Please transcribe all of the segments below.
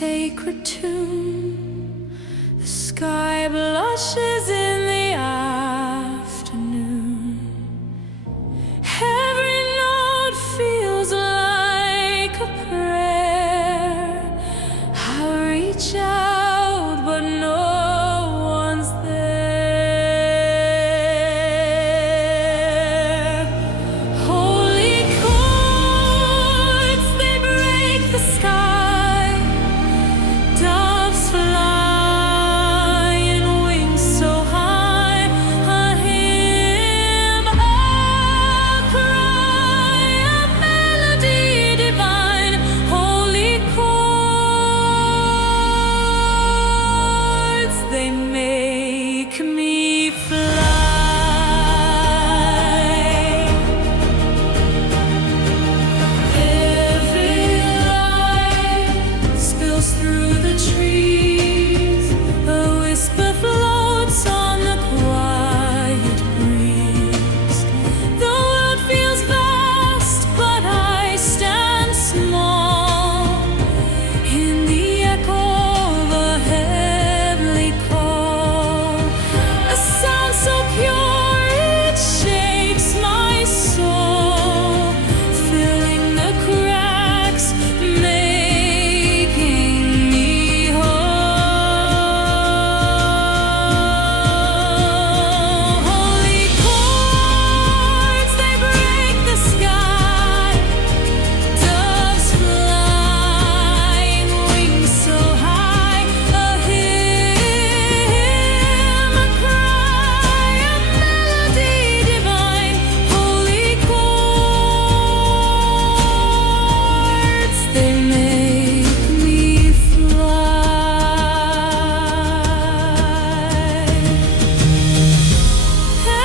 sacred tune. The sky blushes in the afternoon. Every note feels like a prayer. I reach out, but no one's there. Holy chords, they break the sky. Doves fly in wings so high. A hymn, a cry, a melody divine. Holy chords, they make me fly. Every light spills through the trees. A whisper floats on the quiet breeze. The world feels vast, but I stand small in the echo of a heavenly call. A sound so pure it shakes my soul, filling the cracks, making me whole. Holy chords, they break the sky. Doves flying wings so high. A hymn, a cry, a melody divine. Holy chords, they make me fly.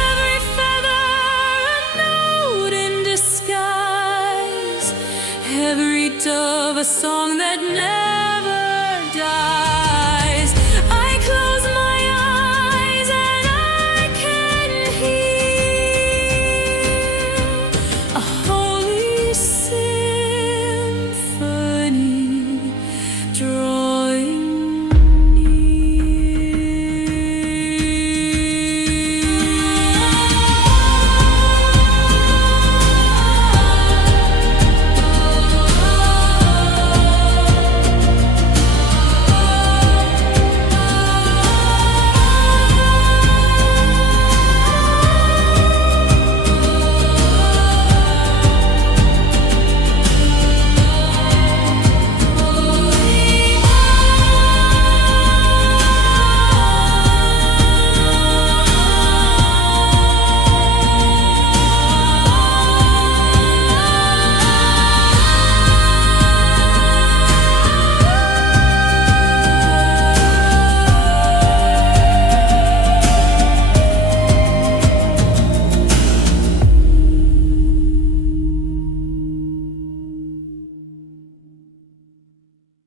Every feather a note in disguise. Every dove a song that never dies.